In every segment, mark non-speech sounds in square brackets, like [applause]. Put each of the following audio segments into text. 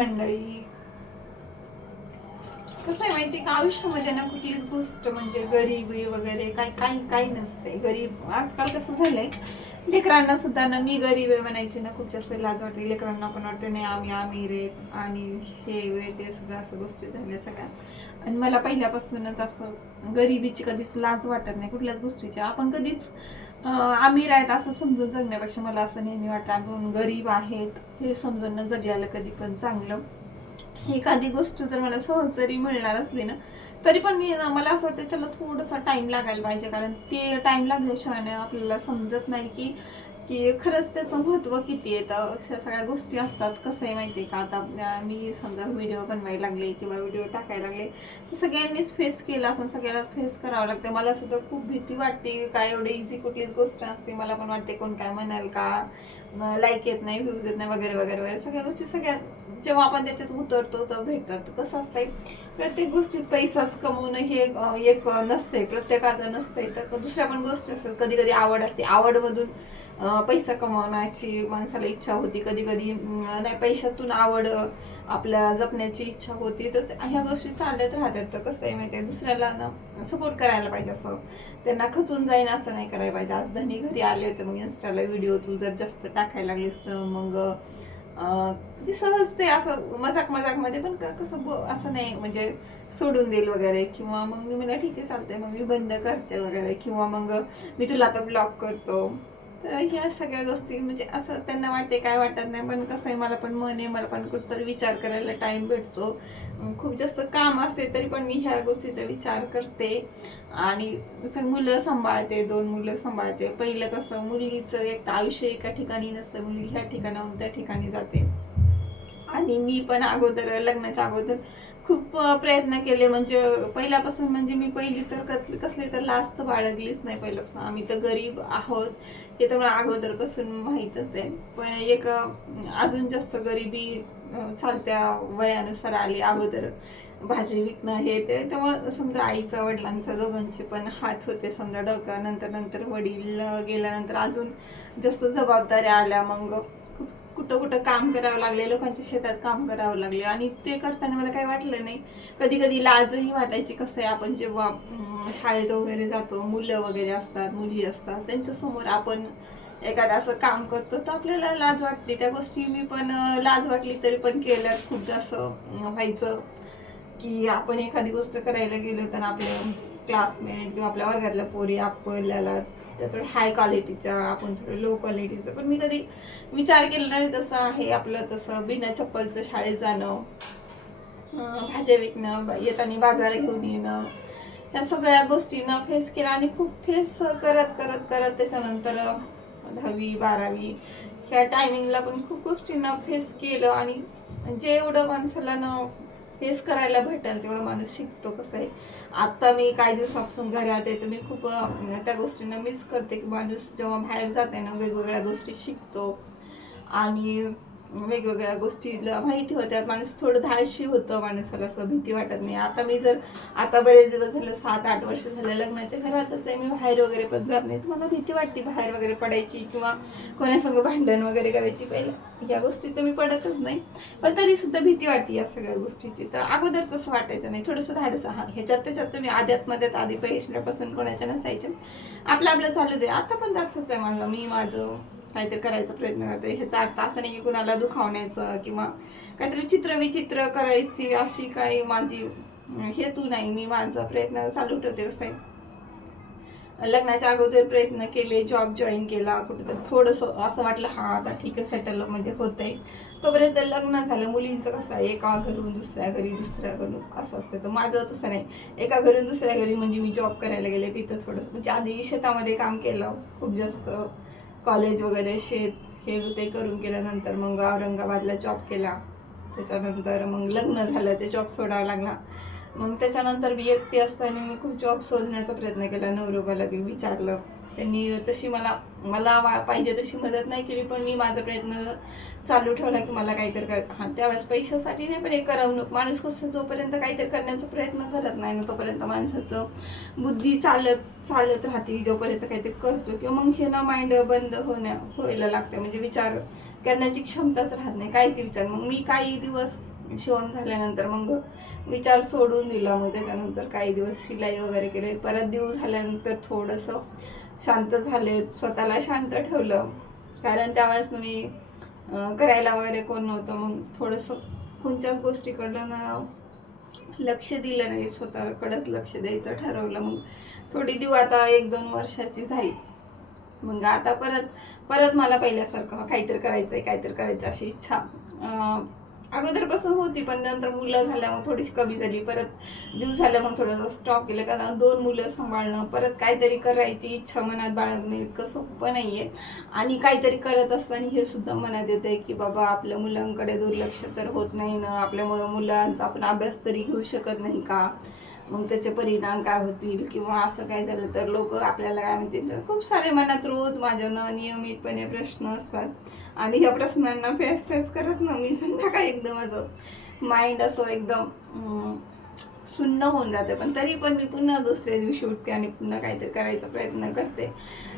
मंडळी. कसं आहे माहिती का आयुष्यामध्ये ना कुठलीच गोष्ट म्हणजे गरीबी वगैरे काही काही काही नसते गरीब आजकाल कसं झालंय लेकरांना सुद्धा ना मी गरीब आहे म्हणायची ना खूप जास्त लाज वाटते. लेकरांना पण वाटते नाही आम्ही आमिर आहेत आणि हे वे ते सगळं असं गोष्टी झाल्या सगळ्या. आणि मला पहिल्यापासूनच असं गरिबीची कधीच लाज वाटत नाही कुठल्याच गोष्टीची. आपण कधीच अं, आमिर आहेत असं समजून जगण्यापेक्षा मला असं नेहमी वाटतं आपण गरीब आहेत. हे समजून न जगल्याला कधी पण चांगलं. एखादी गोष्ट जर मला सहज जरी मिळणार असली ना तरी पण मी ना मला असं वाटतं त्याला थोडासा टाइम लागायला पाहिजे. कारण ते टाइम लागल्याशिवाय ना आपल्याला समजत नाही की की खरंच त्याचं महत्त्व किती येतं अशा सगळ्या गोष्टी असतात. कसं आहे माहिती आहे का? आता मी समजा व्हिडिओ बनवायला लागले किंवा व्हिडिओ टाकायला लागले तर सगळ्यांनीच फेस केला असं सगळ्याला फेस करावं लागतं. मला सुद्धा खूप भीती वाटते काय एवढी इझी कुठलीच गोष्ट नसते. मला पण वाटते कोण काय म्हणाल का लाईक येत नाही व्ह्यूज येत नाही वगैरे वगैरे वगैरे. सगळ्या गोष्टी सगळ्या जेव्हा आपण त्याच्यात उतरतो तर भेटतात. कसं असतंय प्रत्येक गोष्टीत पैसाच कमवणं हे एक नसते प्रत्येकाचं नसतंय तर दुसऱ्या पण गोष्टी असतात. कधी कधी आवड असते. आवडमधून मधून पैसा कमवण्याची माणसाला इच्छा होती. कधी कधी नाही पैशातून आवड आपल्या जपण्याची इच्छा होती. तर ह्या गोष्टी चालत राहतात. तर कसं आहे माहिती आहे दुसऱ्याला ना सपोर्ट करायला पाहिजे असं. त्यांना खचून जाईन असं नाही करायला पाहिजे. आज धनी घरी आले होते मग इन्स्टाला व्हिडिओ तू जर जास्त टाकायला लागलीस तर मग अं, ती म्हणजे सहज ते असं मजाक मजाकमध्ये पण कसं असं नाही म्हणजे सोडून देईल वगैरे किंवा मग मी मला ठीक आहे चालतंय. मग मी बंद करते वगैरे किंवा मग मी तुला आता ब्लॉक करतो. तर ह्या सगळ्या गोष्टी म्हणजे असं त्यांना वाटते काय वाटत नाही पण कसं आहे मला पण मन आहे मला पण कुठंतरी विचार करायला टाइम भेटतो. खूप जास्त काम असते तरी पण मी ह्या गोष्टीचा विचार करते. आणि मुलं सांभाळते दोन मुलं सांभाळते. पहिलं कसं मुलगीचं एक आयुष्य एका ठिकाणी नसतं मुलगी ह्या ठिकाणाहून त्या ठिकाणी जाते. आणि मी पण अगोदर लग्नाच्या अगोदर खूप प्रयत्न केले. म्हणजे पहिल्यापासून म्हणजे मी पहिली तर कसली कसली तर लास्ट बाळगलीच नाही पहिल्यापासून. आम्ही तर गरीब आहोत. हे तर मला अगोदरपासून माहीतच आहे. पण एक अजून जास्त गरिबी चालत्या वयानुसार आली. अगोदर भाजी विकणं हे ते. तेव्हा समजा आईचा वडिलांचा दोघांचे पण हात होते. समजा डोक्या नंतर नंतर वडील गेल्यानंतर अजून जास्त जबाबदाऱ्या आल्या. मग कुठं कुठं काम करावं लागले लोकांच्या शेतात काम करावं लागले आणि ते करताना मला काही वाटलं नाही. कधी कधी लाजही वाटायची कसं आहे आपण जेव्हा शाळेत वगैरे जातो मुलं वगैरे असतात मुली असतात त्यांच्यासमोर आपण एखादं असं काम करतो तर आपल्याला लाज वाटते त्या गोष्टी मी पण लाज वाटली तरी पण केल्या खूप जास्त व्हायचं की आपण एखादी गोष्ट करायला गेलो तर आपले क्लासमेट किंवा आपल्या वर्गातल्या पोरी आपल्याला थोडं हाय क्वालिटीचा आपण थोडं लो क्वालिटीचं पण मी कधी विचार केला नाही तसं आहे आपलं तसं बिना चप्पलचं शाळेत जाणं भाज्या विकणं येताना बाजार घेऊन येणं या सगळ्या गोष्टींना फेस केला आणि खूप फेस करत करत करत त्याच्यानंतर दहावी बारावी ह्या टायमिंगला पण खूप गोष्टींना फेस केलं आणि जे एवढं माणसाला ना फेस करायला भेटेल तेवढं माणूस शिकतो कसं आहे. आता मी काही दिवसापासून घरात आहे तर मी खूप त्या गोष्टींना मिस करते की माणूस जेव्हा बाहेर जाते ना वेगवेगळ्या गोष्टी शिकतो. आणि वेगवेगळ्या गोष्टीला माहिती होत्या. माणूस थोडं धाडशी होतं माणसाला असं भीती वाटत नाही. आता मी जर आता बरेच दिवस झालं सात आठ वर्ष झाले लग्नाच्या घरातच आहे. मी बाहेर वगैरे पण जात नाही. तर मला भीती वाटते बाहेर वगैरे पडायची किंवा कोणासंग भांडण वगैरे करायची. पहिलं या गोष्टी तर मी पडतच नाही. पण तरी सुद्धा भीती वाटते या सगळ्या गोष्टीची. तर अगोदर तसं वाटायचं नाही. थोडंसं धाडस. हा ह्याच्यात त्याच्यात मी आध्यात मध्यात आधी पैसल्यापासून कोणाच्या नसायच्या. आपलं आपलं चालू दे. आता पण तसंच आहे माझं. मी माझं काहीतरी करायचा प्रयत्न करते. ह्याचा अर्थ असं नाही की कुणाला दुखावण्याचं किंवा काहीतरी चित्रविचित्र करायची अशी काही माझी हेतू नाही. मी माझा प्रयत्न चालू ठेवते असं आहे. लग्नाच्या अगोदर प्रयत्न केले जॉब जॉईन केला कुठेतरी थोडंसं असं वाटलं हा आता ठीक आहे सेटल म्हणजे होत आहे तोपर्यंत लग्न झालं. मुलींचं कसं आहे एका घरून दुसऱ्या घरी दुसऱ्या घरून असं असतं. तर माझं तसं नाही. एका घरून दुसऱ्या घरी म्हणजे मी जॉब करायला गेले तिथं थोडंसं. म्हणजे आधी शेतामध्ये काम केलं खूप जास्त. कॉलेज वगैरे शेत हे ते करून केल्यानंतर मग औरंगाबादला जॉब केला. त्याच्यानंतर मग लग्न झालं ते जॉब सोडावा लागला. मग त्याच्यानंतर बी एकटी असताना मी खूप जॉब शोधण्याचा प्रयत्न केला नवरोगाला बी विचारलं. त्यांनी तशी मला मला वा- पाहिजे तशी मदत नाही केली पण मी माझा प्रयत्न चालू ठेवला की मला काहीतरी करायचं. हां त्यावेळेस पैशासाठी नाही पण एक करमणूक माणूस कसं जोपर्यंत काहीतरी करण्याचा प्रयत्न करत नाही ना तोपर्यंत माणसाचं बुद्धी चालत चालत राहते जोपर्यंत काहीतरी करतो. किंवा मग हे ना माइंड बंद होण्या व्हायला लागते. म्हणजे विचार करण्याची क्षमताच राहत नाही. काहीच विचार. मग मी काही दिवस शिवण झाल्यानंतर मग विचार सोडून दिला. मग त्याच्यानंतर काही दिवस शिलाई वगैरे केले. परत दिवस झाल्यानंतर थोडंसं शांत झाले स्वतःला शांत ठेवलं. कारण त्यावेळेस मी करायला वगैरे कोण नव्हतं. मग थोडंसं कोणत्याच गोष्टीकडं ना लक्ष दिलं नाही. स्वतःकडंच लक्ष द्यायचं ठरवलं. मग थोडी दिव आता एक दोन वर्षाची झाली. मग आता परत परत मला पहिल्यासारखं काहीतरी करायचंय काहीतरी करायचं अशी इच्छा. अगोदरपासून होती पण नंतर मुलं झाल्यामुळे थोडीशी कमी झाली. परत दिवस झाल्या मग थोडं स्टॉप केलं. कारण दोन मुलं सांभाळणं परत काहीतरी करायची इच्छा मनात बाळगणं इतकं सोपं आहे आणि काहीतरी करत असताना हे सुद्धा मनात येते की बाबा आपल्या मुलांकडे दुर्लक्ष तर होत नाही ना. आपल्यामुळं मुलांचा आपण अभ्यास तरी घेऊ शकत नाही का? मग त्याचे परिणाम काय होतील किंवा असं काय झालं तर लोक आपल्याला काय म्हणतील? तर खूप सारे मनात रोज माझ्यानं नियमितपणे प्रश्न असतात. आणि ह्या प्रश्नांना फेस फेस करत ना मी संध्याकाळी एकदम माझं माइंड असो एकदम सुन्न होऊन जाते. पण तरी पण मी पुन्हा दुसऱ्या दिवशी उठते आणि पुन्हा काहीतरी करायचा प्रयत्न करते.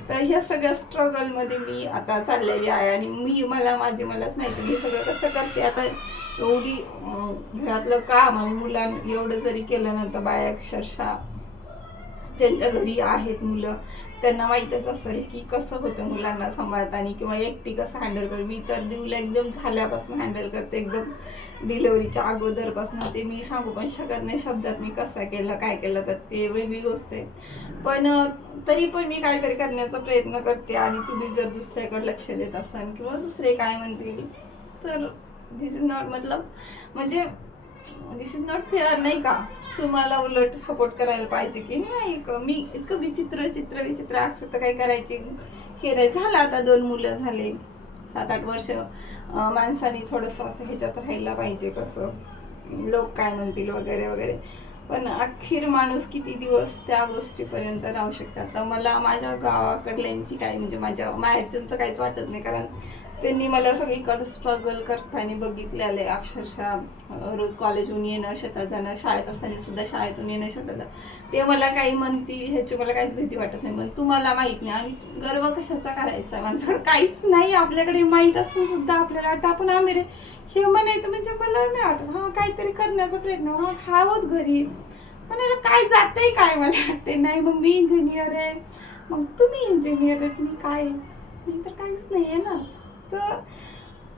तर ह्या सगळ्या स्ट्रगलमध्ये मी आता चाललेली आहे आणि मी मला माझी मलाच माहिती मी सगळं कसं करते. आता एवढी घरातलं काम आणि मुलां एवढं जरी केलं ना तर बाया अक्षरशः ज्यांच्या घरी आहेत मुलं त्यांना माहीतच असेल की कसं होतं मुलांना सांभाळताना किंवा एकटी कसं हँडल कर. मी तर दिवला एकदम झाल्यापासून हँडल करते एकदम डिलेवरीच्या अगोदरपासून. ते मी सांगू पण शकत नाही शब्दात मी कसं केलं काय केलं तर ते वेगळी गोष्ट आहे. पण तरी पण मी काहीतरी करण्याचा प्रयत्न करते आणि तुम्ही जर दुसऱ्याकडे लक्ष देत असाल किंवा दुसरे काय म्हणतील तर दिस इज नॉट मतलब म्हणजे दिस इज नॉट फेअर नाही का? तुम्हाला उलट सपोर्ट करायला पाहिजे की नाही? मी इतकं विचित्र चित्र विचित्र असं तर काही करायची हे नाही. झालं आता दोन मुलं झाले सात आठ वर्ष. माणसाने थोडंसं असं ह्याच्यात राहायला पाहिजे कसं. लोक काय म्हणतील वगैरे वगैरे. पण अखेर माणूस किती दिवस त्या गोष्टीपर्यंत राहू शकतात? तर मला माझ्या गावाकडल्यांची काय म्हणजे माझ्या माहेरच्यांचं काहीच वाटत नाही. कारण त्यांनी मला सगळीकडे स्ट्रगल करताना बघितलेलं आहे. अक्षरशः रोज कॉलेजहून येणं शेतात जाणं शाळेत असताना सुद्धा शाळेतून येणं शेतात ते मला काही म्हणतील ह्याची मला काहीच भीती वाटत नाही. पण तुम्हाला माहीत नाही आणि गर्व कशाचा करायचा माणसाकडे काहीच नाही आपल्याकडे माहीत असून सुद्धा आपल्याला वाटतं आपण आमिर आहे. हे म्हणायचं म्हणजे मला नाही वाटत. हा काहीतरी करण्याचा प्रयत्न. हा खावत घरी. म्हणायला काय जातंय काय? मला वाटते नाही मग मी इंजिनियर आहे. मग तुम्ही इंजिनियर आहेत मी काय मी तर काहीच नाही आहे ना. तर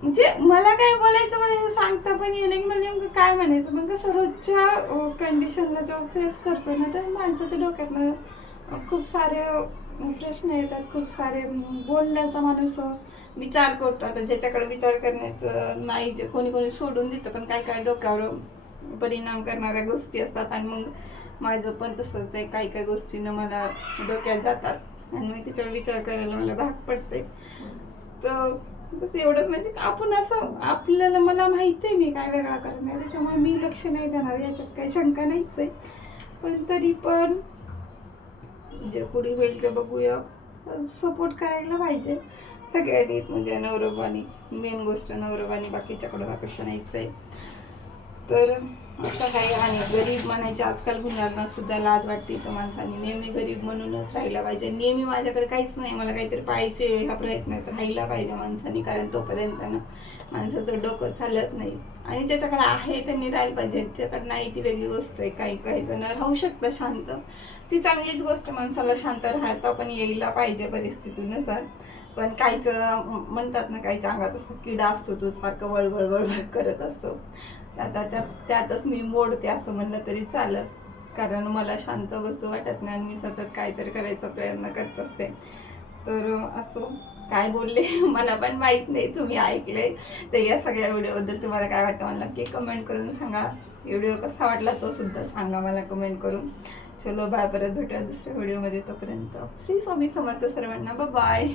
म्हणजे मला काय बोलायचं मला हे सांगता पण येणे की मला नेमकं काय म्हणायचं? मग कसं रोजच्या कंडिशनला जेव्हा फेस करतो ना तर माणसाच्या डोक्यातनं खूप सारे प्रश्न येतात. खूप सारे बोलण्याचा माणूस विचार करतो. आता ज्याच्याकडे विचार करण्याचं नाही जे कोणी कोणी सोडून देतं पण काय काय डोक्यावर परिणाम करणाऱ्या गोष्टी असतात. आणि मग माझं पण तसंच आहे. काही काही गोष्टीनं मला डोक्यात जातात. आणि मी त्याच्यावर विचार करायला मला भाग पडते तर बस एवढंच म्हणजे आपण असं आपल्याला मला माहिती आहे मी काय वेगळा करत नाही. त्याच्यामुळे मी लक्ष नाही देणार याच्यात काही शंका नाहीच आहे. पण तरी पण जे पुढे होईल ते बघूया. सपोर्ट करायला पाहिजे. सगळ्यांनीच म्हणजे नवरोबानी मेन गोष्ट नवरोबानी बाकीच्याकडून अपेक्षा नाहीच आहे. तर असं काही आणि गरीब म्हणायचे आजकाल गुन्ह्यांना सुद्धा लाज वाटते तर माणसाने. नेहमी गरीब म्हणूनच राहिला पाहिजे. नेहमी माझ्याकडे काहीच नाही. मला काहीतरी पाहिजे ह्या प्रयत्नात राहिला पाहिजे माणसाने कारण तोपर्यंत ना माणसाचं डोकं चालत नाही. आणि ज्याच्याकडे आहे त्यांनी राहायला पाहिजे. ज्याच्याकडे नाही ती वेगळी गोष्ट आहे. काही काही जण राहू शकतं शांत. ती चांगलीच गोष्ट माणसाला शांत राहता पण यायला पाहिजे परिस्थितीनुसार. पण काहीच म्हणतात ना काहीच्या अंगात असं किडा असतो तो सारखं वळवळ वळवळ करत असतो. आता त्या त्यातच मी मोडते असं म्हणलं तरी चालत. कारण मला शांत बसू वाटत नाही आणि मी सतत काहीतरी करायचा प्रयत्न करत असते. तर असो काय बोलले? [laughs] मला पण माहीत नाही तुम्ही ऐकले तर या सगळ्या व्हिडिओबद्दल तुम्हाला काय वाटतं मला नक्की कमेंट करून सांगा. व्हिडिओ कसा वाटला तो सुद्धा सांगा मला कमेंट करून. चलो बाय परत भेटूया दुसऱ्या व्हिडिओमध्ये. तोपर्यंत श्री स्वामी समर्थ सर्वांना बाय